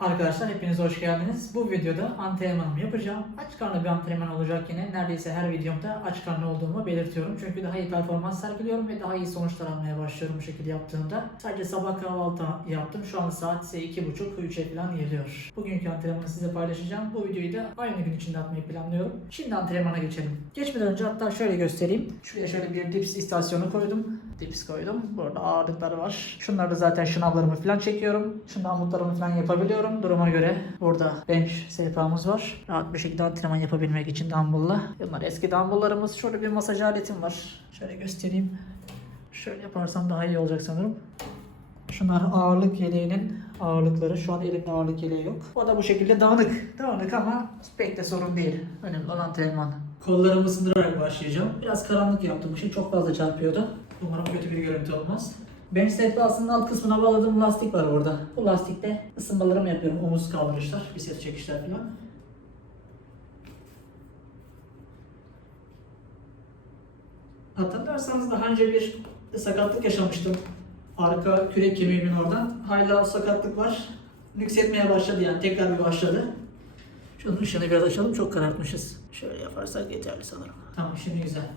Arkadaşlar hepiniz hoş geldiniz. Bu videoda antrenmanımı yapacağım. Aç karnı bir antrenman olacak yine. Neredeyse her videomda aç karnı olduğumu belirtiyorum. Çünkü daha iyi performans sergiliyorum ve daha iyi sonuçlar almaya başlıyorum bu şekilde yaptığımda. Sadece sabah kahvaltı yaptım. Şu an saat ise 2.30-3'e falan geliyor. Bugünkü antrenmanı size paylaşacağım. Bu videoyu da aynı gün içinde atmayı planlıyorum. Şimdi antrenmana geçelim. Geçmeden önce hatta şöyle göstereyim. Şuraya şöyle bir dips istasyonu koydum. Dips koydum. Burada ağırlıklar var. Şunları da zaten şınavlarımı falan çekiyorum. Şimdi amutlarımı falan yapabiliyorum. Duruma göre burada bench sehpamız var. Rahat bir şekilde antrenman yapabilmek için dumbbell'la. Bunlar eski dumbbell'larımız. Şurada bir masaj aletim var. Şöyle göstereyim. Şöyle yaparsam daha iyi olacak sanırım. Şunlar ağırlık yeleğinin ağırlıkları. Şu an elimde ağırlık yeleği yok. O da bu şekilde dağınık. Dağınık ama pek de sorun değil. Önemli olan antrenman. Kollarımı ısındırarak başlayacağım. Biraz karanlık yaptım. Şey çok fazla çarpıyordu. Umarım kötü bir görüntü olmaz. Bench sehpasının alt kısmına bağladığım lastik var orada. Bu lastikte ısınmalarımı yapıyorum. Omuz kaldırışlar, biceps çekişler falan. Hatırlarsanız daha önce bir sakatlık yaşamıştım. Arka kürek kemiğimin oradan. Hala o sakatlık var. Yükseltmeye başladı yani tekrar bir başladı. Şunun ışığını biraz açalım çok karartmışız. Şöyle yaparsak yeterli sanırım. Tamam şimdi güzel.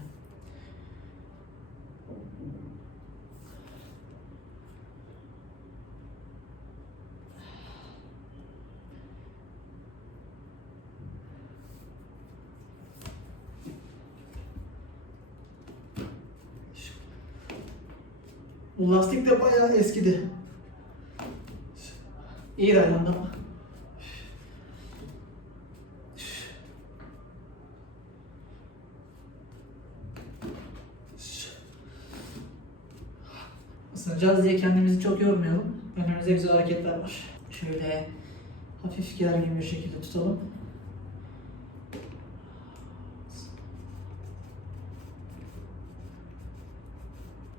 Lastik de bayağı eskidi. İyi dayandı ama. Isınacağız diye kendimizi çok yormayalım. Önümüzde güzel hareketler var. Şöyle hafif gergin bir şekilde tutalım.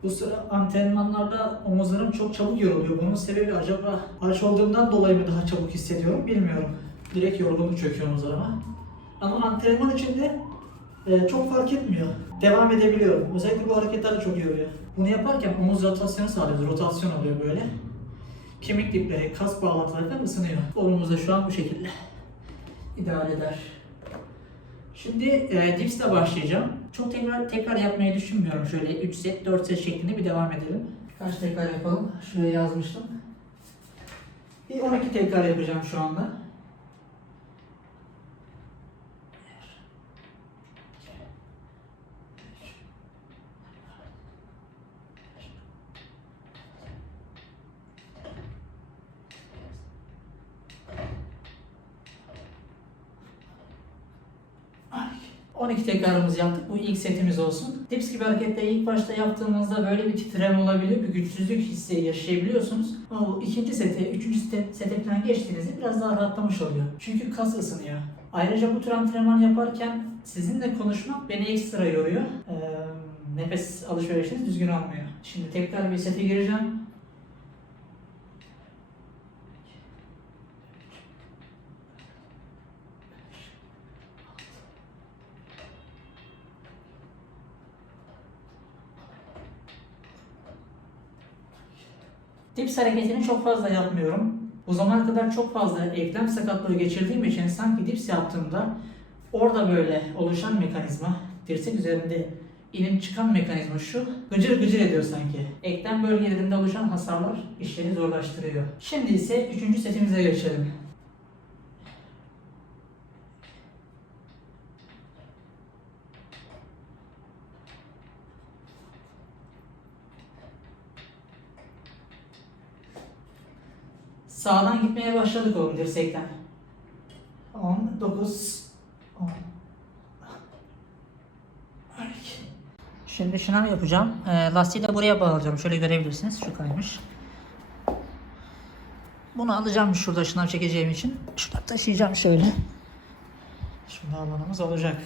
Bu sıra antrenmanlarda omuzlarım çok çabuk yoruluyor. Bunun sebebi acaba aç olduğumdan dolayı mı daha çabuk hissediyorum bilmiyorum. Direkt yorgunluk çöküyor omuzlarıma. Ama antrenman içinde e, çok fark etmiyor. Devam edebiliyorum. Özellikle bu hareketler de çok yoruyor. Bunu yaparken omuz rotasyonu sağlıyoruz. Rotasyon oluyor böyle. Kemik dipleri, kas bağlantıları falan ısınıyor. Kolumuz da şu an bu şekilde. İdare eder. Şimdi e, dipsle başlayacağım. Çok tekrar tekrar yapmayı düşünmüyorum. Şöyle 3 set, 4 set şeklinde bir devam edelim. Kaç tekrar yapalım? Şuraya yazmıştım. Bir 12 tekrar yapacağım şu anda. 12 tekrarımızı yaptık. Bu ilk setimiz olsun. Dips gibi hareketleri ilk başta yaptığımızda böyle bir titreme olabiliyor. Bir güçsüzlük hissi yaşayabiliyorsunuz. Ama bu ikinci sete, üçüncü sete, sete falan geçtiğinizde biraz daha rahatlamış oluyor. Çünkü kas ısınıyor. Ayrıca bu tür antrenman yaparken sizinle konuşmak beni ekstra yoruyor. Ee, nefes alışverişiniz düzgün olmuyor. Şimdi tekrar bir sete gireceğim. Dips hareketini çok fazla yapmıyorum. Bu zamana kadar çok fazla eklem sakatlığı geçirdiğim için sanki dips yaptığımda orada böyle oluşan mekanizma, dirsek üzerinde inip çıkan mekanizma şu, gıcır gıcır ediyor sanki. Eklem bölgelerinde oluşan hasarlar işleri zorlaştırıyor. Şimdi ise üçüncü setimize geçelim. Sağdan gitmeye başladık oğlum dirsekten. 10, 9, 10. 12. Şimdi şınav yapacağım. E, lastiği de buraya bağlayacağım. Şöyle görebilirsiniz. Şu kaymış. Bunu alacağım şurada şınav çekeceğim için. Şurada taşıyacağım şöyle. Şurada alanımız olacak.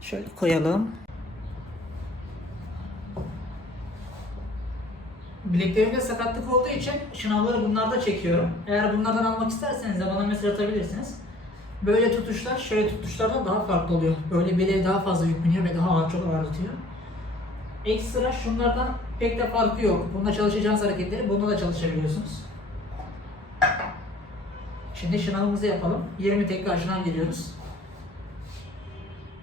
Şöyle koyalım. Bileklerimde sakatlık olduğu için şınavları bunlarda çekiyorum. Eğer bunlardan almak isterseniz de bana mesaj atabilirsiniz. Böyle tutuşlar, şöyle tutuşlardan daha farklı oluyor. Böyle bileğe daha fazla yük biniyor ve daha ağır, çok ağrıtıyor. Ekstra şunlardan pek de farkı yok. Bunda çalışacağınız hareketleri bunda da çalışabiliyorsunuz. Şimdi şınavımızı yapalım. 20 tekrar şınav giriyoruz.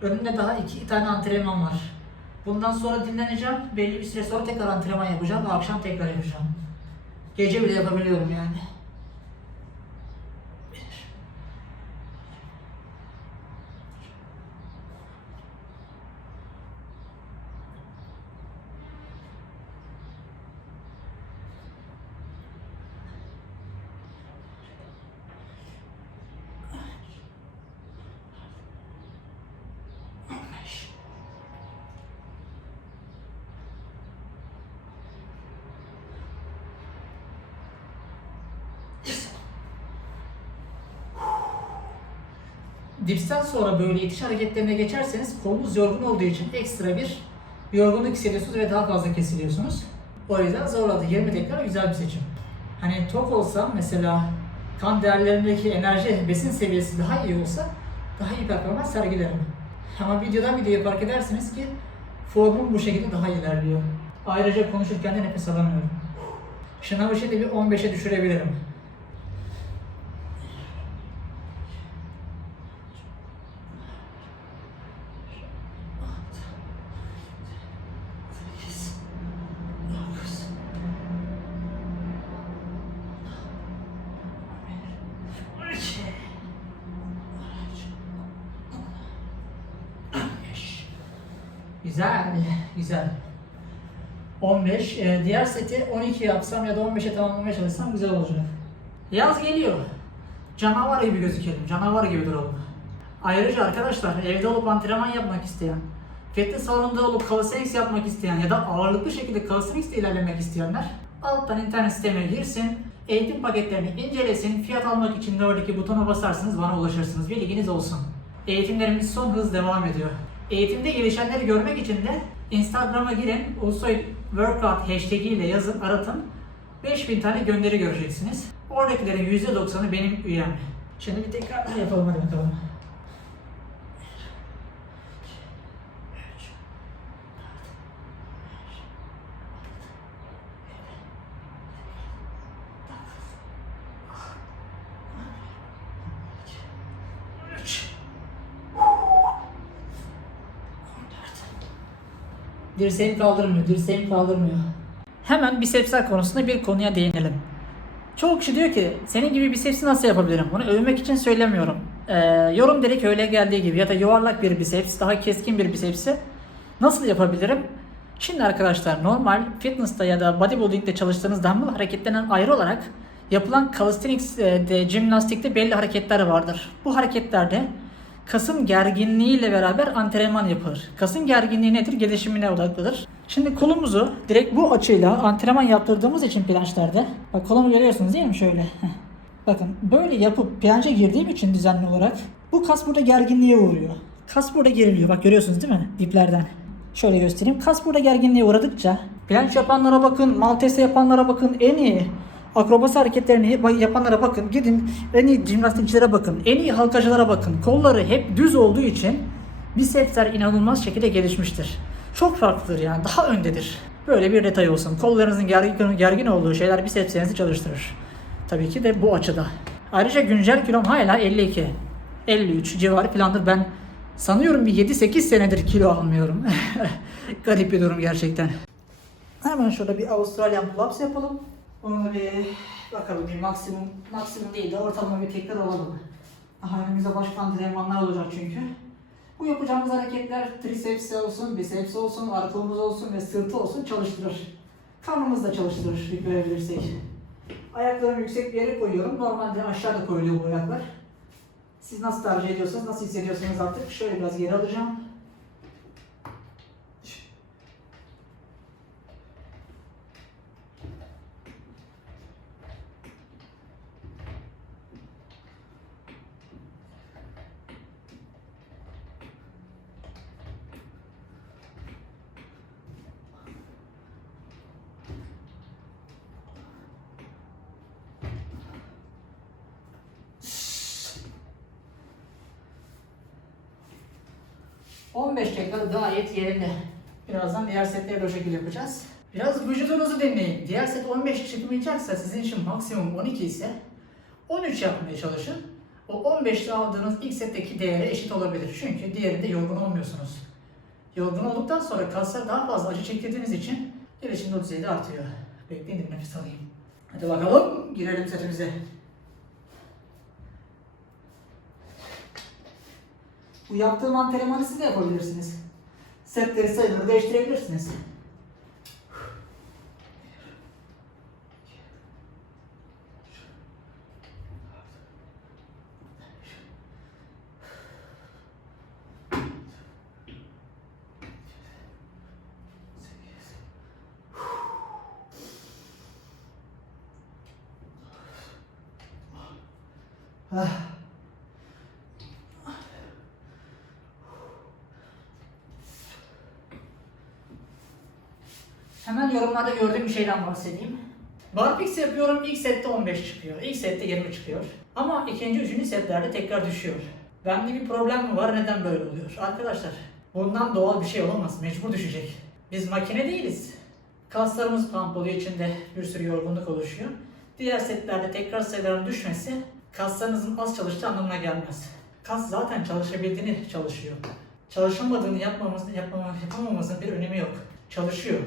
Önümde daha iki tane antrenman var. Bundan sonra dinleneceğim. Belli bir süre sonra tekrar antrenman yapacağım akşam tekrar yapacağım. Gece bile yapabiliyorum yani. Dipsten sonra böyle itiş hareketlerine geçerseniz kolunuz yorgun olduğu için ekstra bir yorgunluk hissediyorsunuz ve daha fazla kesiliyorsunuz. O yüzden zorladı. 20 tekrar güzel bir seçim. Hani tok olsam mesela kan değerlerindeki enerji, besin seviyesi daha iyi olsa daha iyi performans sergilerim. Ama videodan videoya fark edersiniz ki formum bu şekilde daha ilerliyor. Ayrıca konuşurken de nefes alamıyorum. Şınavı şimdi bir 15'e düşürebilirim. Güzel, güzel. 15. Ee, diğer seti 12 yapsam ya da 15'e tamamlamaya çalışsam güzel olacak. Yaz geliyor. Canavar gibi gözükelim, canavar gibi duralım. Ayrıca arkadaşlar evde olup antrenman yapmak isteyen, fitness salonunda olup calisthenics yapmak isteyen ya da ağırlıklı şekilde calisthenics ilerlemek isteyenler alttan internet siteme girsin, eğitim paketlerini incelesin, fiyat almak için de oradaki butona basarsınız bana ulaşırsınız. Bilginiz olsun. Eğitimlerimiz son hız devam ediyor. Eğitimde gelişenleri görmek için de Instagram'a girin, Ulusoy Workout hashtag ile yazın, aratın. 5000 tane gönderi göreceksiniz. Oradakilerin %90'ı benim üyem. Şimdi bir tekrar yapalım hadi bakalım. Dirseğim kaldırmıyor, dirseğim kaldırmıyor. Hemen bisepsler konusunda bir konuya değinelim. Çoğu kişi diyor ki senin gibi bisepsi nasıl yapabilirim? Bunu övmek için söylemiyorum. Ee, yorum direkt öyle geldiği gibi ya da yuvarlak bir biceps, daha keskin bir bisepsi nasıl yapabilirim? Şimdi arkadaşlar normal fitness'ta ya da bodybuilding'de çalıştığınız dumbbell hareketlerinden ayrı olarak yapılan calisthenics'de, jimnastikte belli hareketler vardır. Bu hareketlerde kasın gerginliğiyle beraber antrenman yapılır. Kasın gerginliği nedir? Gelişimine odaklıdır. Şimdi kolumuzu direkt bu açıyla antrenman yaptırdığımız için plançlarda bak kolumu görüyorsunuz değil mi şöyle? Bakın böyle yapıp plança girdiğim için düzenli olarak bu kas burada gerginliğe uğruyor. Kas burada geriliyor. Bak görüyorsunuz değil mi? Diplerden. Şöyle göstereyim. Kas burada gerginliğe uğradıkça planç yapanlara bakın, maltese yapanlara bakın, en iyi akrobasi hareketlerini yapanlara bakın. Gidin en iyi jimnastikçilere bakın. En iyi halkacılara bakın. Kolları hep düz olduğu için bisepsler inanılmaz şekilde gelişmiştir. Çok farklıdır yani. Daha öndedir. Böyle bir detay olsun. Kollarınızın gergin, gergin olduğu şeyler bisepslerinizi çalıştırır. Tabii ki de bu açıda. Ayrıca güncel kilom hala 52. 53 civarı falandır. Ben sanıyorum bir 7-8 senedir kilo almıyorum. Garip bir durum gerçekten. Hemen şurada bir Australian pull-ups yapalım. Onu bir bakalım bir maksimum maksimum değil de ortalama bir tekrar alalım. Daha önümüzde başka antrenmanlar olacak çünkü. Bu yapacağımız hareketler triceps olsun, biceps olsun, arka omuz olsun ve sırtı olsun çalıştırır. Karnımızı da çalıştırır görebilirsek. Ayaklarımı yüksek bir yere koyuyorum. Normalde aşağıda koyuluyor bu ayaklar. Siz nasıl tercih ediyorsanız, nasıl hissediyorsanız artık şöyle biraz geri alacağım. ...15 tekrar gayet yerinde. Birazdan diğer setleri de o şekilde yapacağız. Biraz vücudunuzu dinleyin. Diğer set 15 çıkmayacaksa sizin için maksimum 12 ise 13 yapmaya çalışın. O 15'te aldığınız ilk setteki değere eşit olabilir. Çünkü diğerinde yorgun olmuyorsunuz. Yorgun olduktan sonra kaslar daha fazla acı çektirdiğiniz için gelişimde o artıyor. Bekleyin de nefes alayım. Hadi bakalım girelim setimize. Bu yaptığım antrenmanı siz de yapabilirsiniz. Setleri sayıları değiştirebilirsiniz. Ah. Hemen yorumlarda gördüğüm bir şeyden bahsedeyim. Barfix yapıyorum ilk sette 15 çıkıyor. İlk sette 20 çıkıyor. Ama ikinci, üçüncü setlerde tekrar düşüyor. Bende bir problem mi var? Neden böyle oluyor? Arkadaşlar bundan doğal bir şey olamaz. Mecbur düşecek. Biz makine değiliz. Kaslarımız pump oluyor. içinde bir sürü yorgunluk oluşuyor. Diğer setlerde tekrar sayıların düşmesi kaslarınızın az çalıştığı anlamına gelmez. Kas zaten çalışabildiğini çalışıyor. Çalışamadığını yapmamız, yapmamamız, yapamamamızın bir önemi yok. Çalışıyor.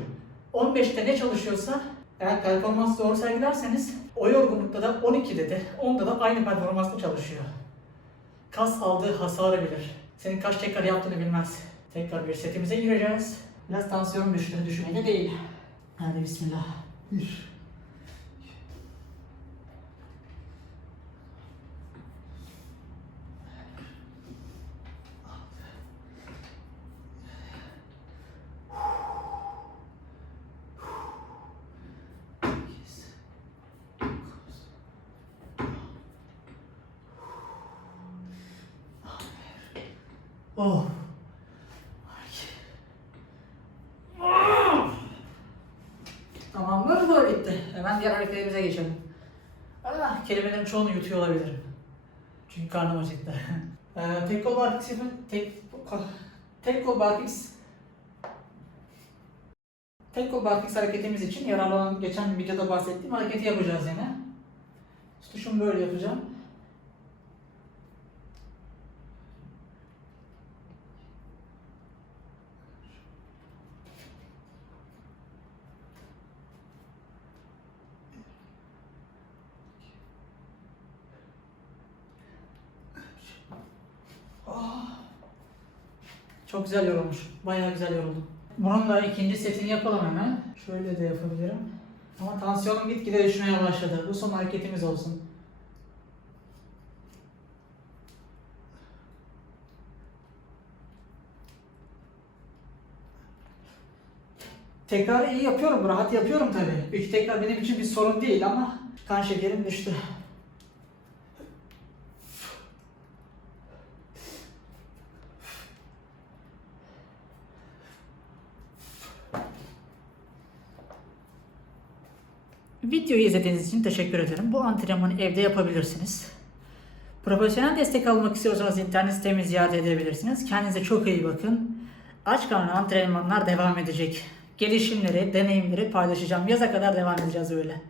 15'te ne çalışıyorsa eğer performans doğru sergilerseniz o yorgunlukta da 12'de de 10'da da aynı performansla çalışıyor. Kas aldığı hasarı bilir. Senin kaç tekrar yaptığını bilmez. Tekrar bir setimize gireceğiz. Biraz tansiyon düştü, düşmedi değil. Hadi bismillah. Bir. Oh. Tamamdır bu bitti. Hemen diğer hareketlerimize geçelim. Ah, kelimelerin çoğunu yutuyor olabilirim. Çünkü karnım acıktı. ee, tek kol barfix. Tek, tek kol barfix Tek kol barfix hareketimiz için yararlanan geçen videoda bahsettiğim hareketi yapacağız yine. Tutuşumu böyle yapacağım. Güzel yorulmuş. Bayağı güzel yoruldum. Bunun da ikinci setini yapalım hemen. Şöyle de yapabilirim. Ama tansiyonum gitgide düşmeye başladı. Bu son hareketimiz olsun. Tekrar iyi yapıyorum, rahat yapıyorum tabii. Üç tekrar benim için bir sorun değil ama kan şekerim düştü. Videoyu izlediğiniz için teşekkür ederim. Bu antrenmanı evde yapabilirsiniz. Profesyonel destek almak istiyorsanız internet sitemi ziyaret edebilirsiniz. Kendinize çok iyi bakın. Aç karnı antrenmanlar devam edecek. Gelişimleri, deneyimleri paylaşacağım. Yaza kadar devam edeceğiz öyle.